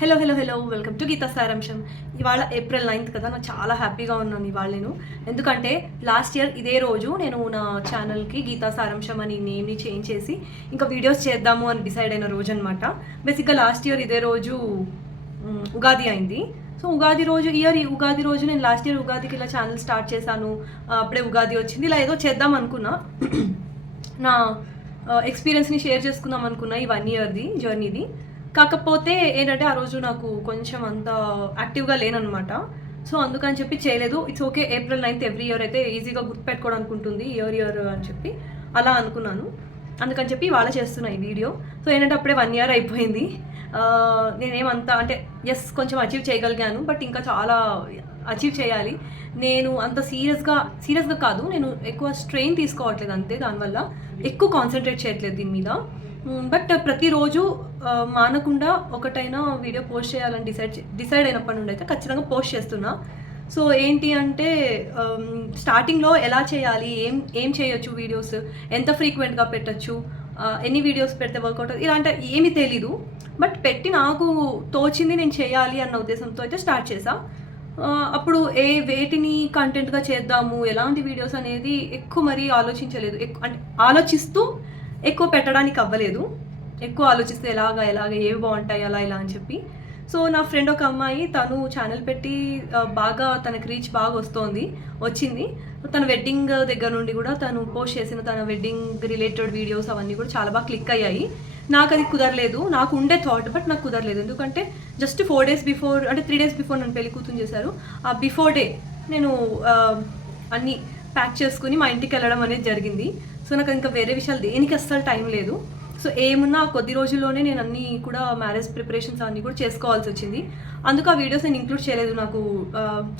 Hello hello hello welcome to Gita సారాంశం. ఇవాళ April 9th కదా, నాకు చాలా హ్యాపీగా ఉన్నాను ఇవాళ నేను. ఎందుకంటే లాస్ట్ ఇయర్ ఇదే రోజు నేను నా ఛానల్కి గీతా సారాంశం అని నేమ్ని చేంజ్ చేసి ఇంకా వీడియోస్ చేద్దాము అని డిసైడ్ అయిన రోజు అనమాట. బేసిక్గా లాస్ట్ ఇయర్ ఇదే రోజు ఉగాది అయింది. సో ఉగాది రోజు ఉగాది రోజు నేను లాస్ట్ ఇయర్ ఉగాదికి ఇలా ఛానల్ స్టార్ట్ చేశాను. అప్పుడే ఉగాది వచ్చింది, ఇలా ఏదో చేద్దాం అనుకున్నా. నా ఎక్స్పీరియన్స్ని షేర్ చేసుకుందాం అనుకున్నా ఈ 1 yearది జర్నీది. కాకపోతే ఏంటంటే ఆ రోజు నాకు కొంచెం అంత యాక్టివ్గా లేననమాట. సో అందుకని చెప్పి చేయలేదు. It's okay, April 9th every year అయితే ఈజీగా గుర్తుపెట్టుకోవడానికి ఉంటుంది, ఇయర్ అని చెప్పి అలా అనుకున్నాను. అందుకని చెప్పి ఇవాళ చేస్తున్నా ఈ వీడియో. సో ఏంటంటే అప్పుడే 1 year అయిపోయింది. నేనేమంతా అంటే కొంచెం అచీవ్ చేయగలిగాను, బట్ ఇంకా చాలా అచీవ్ చేయాలి. నేను అంత సీరియస్గా కాదు, నేను ఎక్కువ స్ట్రెయిన్ తీసుకోవట్లేదు అంతే. దానివల్ల ఎక్కువ కాన్సన్ట్రేట్ చేయట్లేదు దీని మీద. బట్ ప్రతిరోజు మానకుండా ఒకటైనా వీడియో పోస్ట్ చేయాలని డిసైడ్ అయినప్పటి నుండి అయితే ఖచ్చితంగా పోస్ట్ చేస్తున్నా. సో ఏంటి అంటే స్టార్టింగ్లో ఎలా చేయాలి, ఏం చేయొచ్చు, వీడియోస్ ఎంత ఫ్రీక్వెంట్గా పెట్టచ్చు, ఎన్ని వీడియోస్ పెడితే వర్కౌట్ ఇలాంటి ఏమీ తెలీదు. బట్ పెట్టి నాకు తోచింది నేను చేయాలి అన్న ఉద్దేశంతో అయితే స్టార్ట్ చేసా. అప్పుడు వేటిని కంటెంట్గా చేద్దాము, ఎలాంటి వీడియోస్ అనేది ఎక్కువ మరీ ఆలోచించలేదు. అంటే ఆలోచిస్తూ ఎక్కువ పెట్టడానికి అవ్వలేదు. ఎక్కువ ఆలోచిస్తే ఎలాగ ఏవి బాగుంటాయి అలా ఇలా అని చెప్పి. సో నా ఫ్రెండ్ ఒక అమ్మాయి, తను ఛానల్ పెట్టి బాగా తనకి రీచ్ బాగా వచ్చింది. తన వెడ్డింగ్ దగ్గర నుండి కూడా తను పోస్ట్ చేసిన తన వెడ్డింగ్ రిలేటెడ్ వీడియోస్ అవన్నీ కూడా చాలా బాగా క్లిక్ అయ్యాయి. నాకు అది కుదరలేదు. నాకు ఉండే థాట్, బట్ నాకు కుదరలేదు. ఎందుకంటే జస్ట్ 4 days బిఫోర్, అంటే 3 days బిఫోర్ నన్ను పెళ్లి కూతురు చేశారు. ఆ బిఫోర్ డే నేను అన్నీ ప్యాక్ చేసుకుని మా ఇంటికి వెళ్ళడం అనేది జరిగింది. సో నాకు ఇంకా వేరే విషయాలు దేనికి అస్సలు టైం లేదు. సో ఏమున్నా కొద్ది రోజుల్లోనే నేను అన్నీ కూడా మ్యారేజ్ ప్రిపరేషన్స్ అన్నీ కూడా చేసుకోవాల్సి వచ్చింది. అందుకు ఆ వీడియోస్ నేను ఇంక్లూడ్ చేయలేదు. నాకు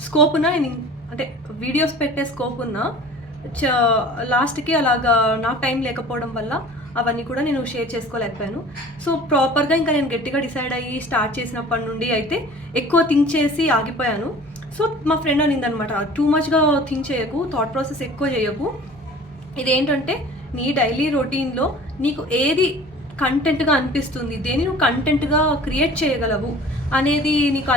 స్కోప్ ఉన్నా అంటే వీడియోస్ పెట్టే స్కోప్ ఉన్నా లాస్ట్కి అలాగా నాకు టైం లేకపోవడం వల్ల అవన్నీ కూడా నేను షేర్ చేసుకోలేకపోయాను. సో ప్రాపర్గా ఇంకా నేను గట్టిగా డిసైడ్ అయ్యి స్టార్ట్ చేసినప్పటి నుండి అయితే ఎక్కువ థింక్ చేసి ఆగిపోయాను. సో మా ఫ్రెండ్ అనిందనమాట, టూ మచ్గా థింక్ చేయకు, థాట్ ప్రాసెస్ ఎక్కువ చేయకు. ఇదేంటంటే నీ డైలీ రొటీన్లో నీకు ఏది కంటెంట్గా అనిపిస్తుంది, దేని నువ్వు కంటెంట్గా క్రియేట్ చేయగలవు అనేది నీకు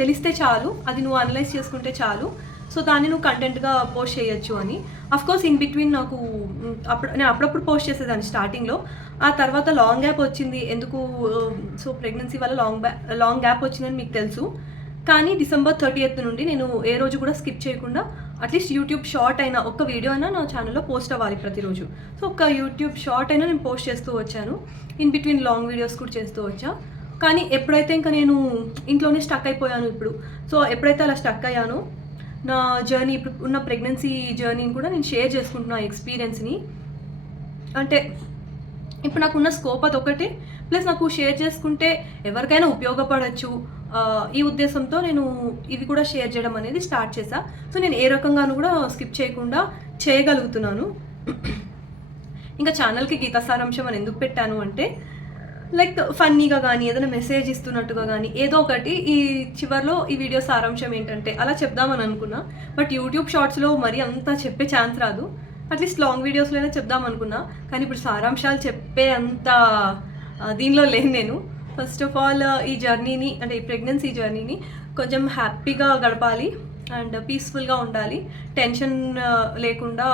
తెలిస్తే చాలు, అది నువ్వు అనలైజ్ చేసుకుంటే చాలు. సో దాన్ని నువ్వు కంటెంట్గా పోస్ట్ చేయొచ్చు అని. అఫ్కోర్స్ ఇన్ బిట్వీన్ నాకు నేను అప్పుడప్పుడు పోస్ట్ చేసేదాన్ని స్టార్టింగ్లో. ఆ తర్వాత లాంగ్ గ్యాప్ వచ్చింది. ఎందుకు? సో ప్రెగ్నెన్సీ వల్ల లాంగ్ గ్యాప్ వచ్చిందని మీకు తెలుసు. కానీ December 30th నుండి నేను ఏ రోజు కూడా స్కిప్ చేయకుండా అట్లీస్ట్ యూట్యూబ్ షార్ట్ అయినా ఒక్క వీడియో అయినా నా ఛానల్లో పోస్ట్ అవ్వాలి ప్రతిరోజు. సో ఒక్క యూట్యూబ్ షార్ట్ అయినా నేను పోస్ట్ చేస్తూ వచ్చాను. ఇన్ బిట్వీన్ లాంగ్ వీడియోస్ కూడా చేస్తూ వచ్చా. కానీ ఎప్పుడైతే ఇంకా నేను ఇంట్లోనే స్టక్ అయిపోయాను ఇప్పుడు. సో ఎప్పుడైతే అలా స్టక్ అయ్యానో నా జర్నీ, ఇప్పుడు ఉన్న ప్రెగ్నెన్సీ జర్నీని కూడా నేను షేర్ చేసుకుంటున్నా ఎక్స్పీరియన్స్ని. అంటే ఇప్పుడు నాకున్న స్కోప్ అదొకటి, ప్లస్ నాకు షేర్ చేసుకుంటే ఎవరికైనా ఉపయోగపడచ్చు ఈ ఉద్దేశంతో నేను ఇవి కూడా షేర్ చేయడం అనేది స్టార్ట్ చేశా. సో నేను ఏ రకంగానూ కూడా స్కిప్ చేయకుండా చేయగలుగుతున్నాను. ఇంకా ఛానల్కి గీతా సారాంశం అని ఎందుకు పెట్టాను అంటే, లైక్ ఫన్నీగా కానీ, ఏదైనా మెసేజ్ ఇస్తున్నట్టుగా కానీ ఏదో ఒకటి ఈ చివరిలో ఈ వీడియో సారాంశం ఏంటంటే అలా చెప్దామని అనుకున్నా. బట్ యూట్యూబ్ షార్ట్స్లో మరీ అంతా చెప్పే ఛాన్స్ రాదు. అట్లీస్ట్ లాంగ్ వీడియోస్లో అయినా చెప్దాం అనుకున్నా. కానీ ఇప్పుడు సారాంశాలు చెప్పే అంత దీనిలో లేను నేను. ఫస్ట్ ఆఫ్ ఆల్ ఈ జర్నీని, అంటే ఈ ప్రెగ్నెన్సీ జర్నీని కొంచెం హ్యాపీగా గడపాలి అండ్ పీస్ఫుల్గా ఉండాలి, టెన్షన్ లేకుండా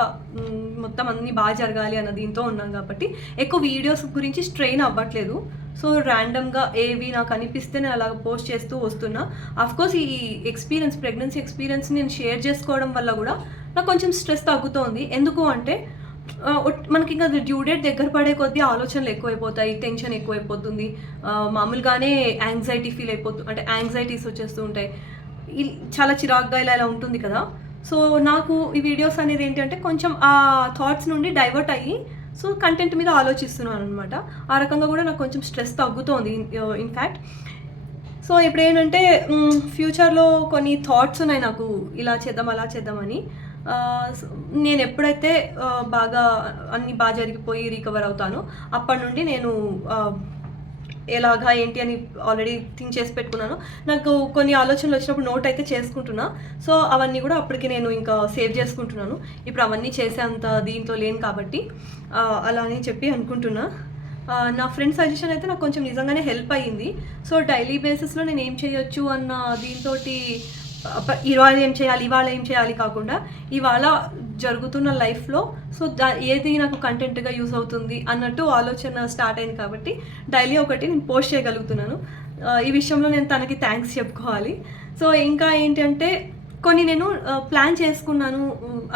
మొత్తం అన్నీ బాగా జరగాలి అన్న దీంతో ఉన్నాను. కాబట్టి ఎక్కువ వీడియోస్ గురించి స్ట్రెయిన్ అవ్వట్లేదు. సో ర్యాండమ్గా ఏవి నాకు అనిపిస్తే నేను అలాగ పోస్ట్ చేస్తూ వస్తున్నా. అఫ్కోర్స్ ఈ ప్రెగ్నెన్సీ ఎక్స్పీరియన్స్ నేను షేర్ చేసుకోవడం వల్ల కూడా నాకు కొంచెం స్ట్రెస్ తగ్గుతోంది. ఎందుకు అంటే మనకి ఇంకా డ్యూ డేట్ దగ్గర పడే కొద్దీ ఆలోచనలు ఎక్కువైపోతాయి, టెన్షన్ ఎక్కువైపోతుంది, మామూలుగానే యాంగ్జైటీ ఫీల్ అయిపోతుంది, అంటే యాంగ్జైటీస్ వచ్చేస్తూ ఉంటాయి, చాలా చిరాగ్గా ఇలా ఉంటుంది కదా. సో నాకు ఈ వీడియోస్ అనేది ఏంటంటే కొంచెం ఆ థాట్స్ నుండి డైవర్ట్ అయ్యి సో కంటెంట్ మీద ఆలోచిస్తున్నాను అనమాట. ఆ రకంగా కూడా నాకు కొంచెం స్ట్రెస్ తగ్గుతోంది ఇన్ఫ్యాక్ట్. సో ఇప్పుడు ఏంటంటే ఫ్యూచర్లో కొన్ని థాట్స్ ఉన్నాయి నాకు, ఇలా చేద్దాం అలా చేద్దామని. నేను ఎప్పుడైతే అన్నీ బాగా జరిగిపోయి రికవర్ అవుతానో అప్పటి నుండి నేను ఎలాగా ఏంటి అని ఆల్రెడీ థింక్ చేసి పెట్టుకున్నాను. నాకు కొన్ని ఆలోచనలు వచ్చినప్పుడు నోట్ అయితే చేసుకుంటున్నా. సో అవన్నీ కూడా అప్పటికి నేను ఇంకా సేవ్ చేసుకుంటున్నాను. ఇప్పుడు అవన్నీ చేసేంత దీంట్లో లేను కాబట్టి అలా అని చెప్పి అనుకుంటున్నా. నా ఫ్రెండ్ సజెషన్ అయితే నాకు కొంచెం నిజంగానే హెల్ప్ అయ్యింది. సో డైలీ బేసిస్లో నేను ఏం చేయొచ్చు అన్న దీంతోటి ఇవాళ ఏం చేయాలి, ఇవాళ ఏం చేయాలి కాకుండా ఇవాళ జరుగుతున్న లైఫ్లో సో ఏది నాకు కంటెంట్గా యూజ్ అవుతుంది అన్నట్టు ఆలోచన స్టార్ట్ అయింది కాబట్టి డైలీ ఒకటి నేను పోస్ట్ చేయగలుగుతున్నాను. ఈ విషయంలో నేను తనకి థ్యాంక్స్ చెప్పుకోవాలి. సో ఇంకా ఏంటంటే కొన్ని నేను ప్లాన్ చేసుకున్నాను.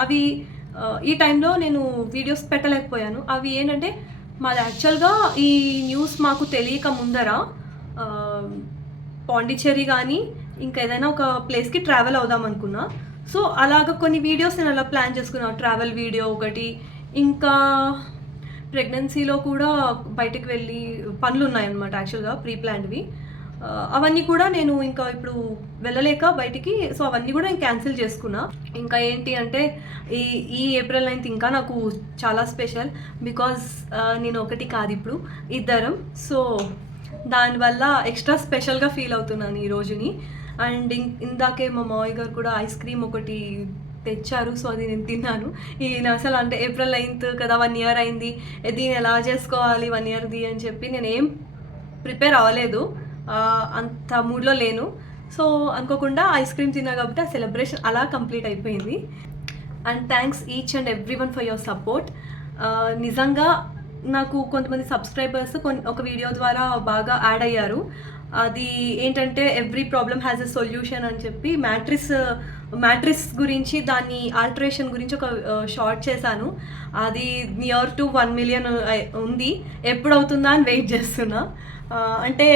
అవి ఈ టైంలో నేను వీడియోస్ పెట్టలేకపోయాను. అవి ఏంటంటే మాది యాక్చువల్గా ఈ న్యూస్ మాకు తెలియక ముందర పాండిచ్చేరి కానీ ఇంకా ఏదైనా ఒక ప్లేస్కి ట్రావెల్ అవుదాం అనుకున్నా. సో అలాగ కొన్ని వీడియోస్ నేను అలా ప్లాన్ చేసుకున్నాను. ట్రావెల్ వీడియో ఒకటి, ఇంకా ప్రెగ్నెన్సీలో కూడా బయటకు వెళ్ళి పనులు ఉన్నాయన్నమాట యాక్చువల్గా ప్రీ ప్లాన్డ్వి. అవన్నీ కూడా నేను ఇంకా ఇప్పుడు వెళ్ళలేక బయటికి, సో అవన్నీ కూడా నేను క్యాన్సిల్ చేసుకున్నా. ఇంకా ఏంటి అంటే ఈ ఏప్రిల్ 9th ఇంకా నాకు చాలా స్పెషల్. బికాజ్ నేను ఒకటి కాదు, ఇప్పుడు ఇద్దరం. సో దానివల్ల ఎక్స్ట్రా స్పెషల్గా ఫీల్ అవుతున్నాను ఈ రోజుని. అండ్ ఇందాకే మా మావయ్య గారు కూడా ఐస్ క్రీమ్ ఒకటి తెచ్చారు. సో అది నేను తిన్నాను. నేను అసలు అంటే ఏప్రిల్ 9th కదా, 1 year అయింది, దీన్ని ఎలా చేసుకోవాలి 1 yearది అని చెప్పి నేను ఏం ప్రిపేర్ అవ్వలేదు, అంత మూడ్లో లేను. సో అనుకోకుండా ఐస్ క్రీమ్ తిన్నా కాబట్టి ఆ సెలబ్రేషన్ అలా కంప్లీట్ అయిపోయింది. And thanks each and everyone for your support. నిజంగా నాకు కొంతమంది సబ్స్క్రైబర్స్ ఒక వీడియో ద్వారా బాగా యాడ్ అయ్యారు. అది ఏంటంటే every problem has a solution అని చెప్పి మ్యాట్రిస్ గురించి, దాన్ని ఆల్టరేషన్ గురించి ఒక షార్ట్ చేశాను. అది నియర్ టు 1 million ఉంది. ఎప్పుడు అవుతుందా అని వెయిట్ చేస్తున్నా. అంటే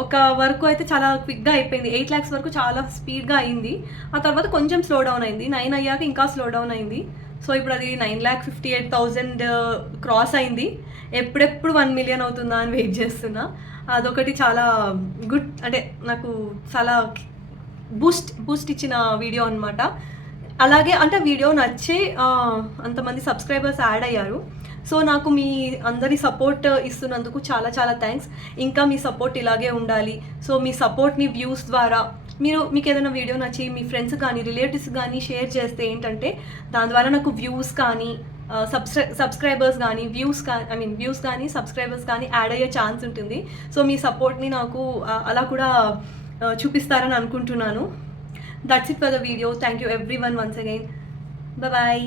ఒక వరకు అయితే చాలా క్విక్గా అయిపోయింది. 8 lakhs వరకు చాలా స్పీడ్గా అయింది. ఆ తర్వాత కొంచెం స్లో డౌన్ అయింది. 9 అయ్యాక ఇంకా స్లో డౌన్ అయింది. సో ఇప్పుడు అది 9,58,000 క్రాస్ అయింది. ఎప్పుడెప్పుడు 1 million అవుతుందా అని వెయిట్ చేస్తున్నా. అదొకటి చాలా గుడ్, అంటే నాకు చాలా బూస్ట్ ఇచ్చిన వీడియో అనమాట. అలాగే అంటే వీడియో నచ్చే అంతమంది సబ్స్క్రైబర్స్ యాడ్ అయ్యారు. సో నాకు మీ అందరి సపోర్ట్ ఇస్తున్నందుకు చాలా చాలా థ్యాంక్స్. ఇంకా మీ సపోర్ట్ ఇలాగే ఉండాలి. సో మీ సపోర్ట్ని వ్యూస్ ద్వారా మీకు ఏదైనా వీడియో నచ్చి మీ ఫ్రెండ్స్ కానీ రిలేటివ్స్ కానీ షేర్ చేస్తే ఏంటంటే దాని ద్వారా నాకు వ్యూస్ కానీ సబ్స్క్రైబర్స్ కానీ వ్యూస్ కానీ సబ్స్క్రైబర్స్ కానీ యాడ్ అయ్యే ఛాన్స్ ఉంటుంది. సో మీ సపోర్ట్ని నాకు అలా కూడా చూపిస్తారని అనుకుంటున్నాను. That's it for the video. Thank you everyone once again. Bye.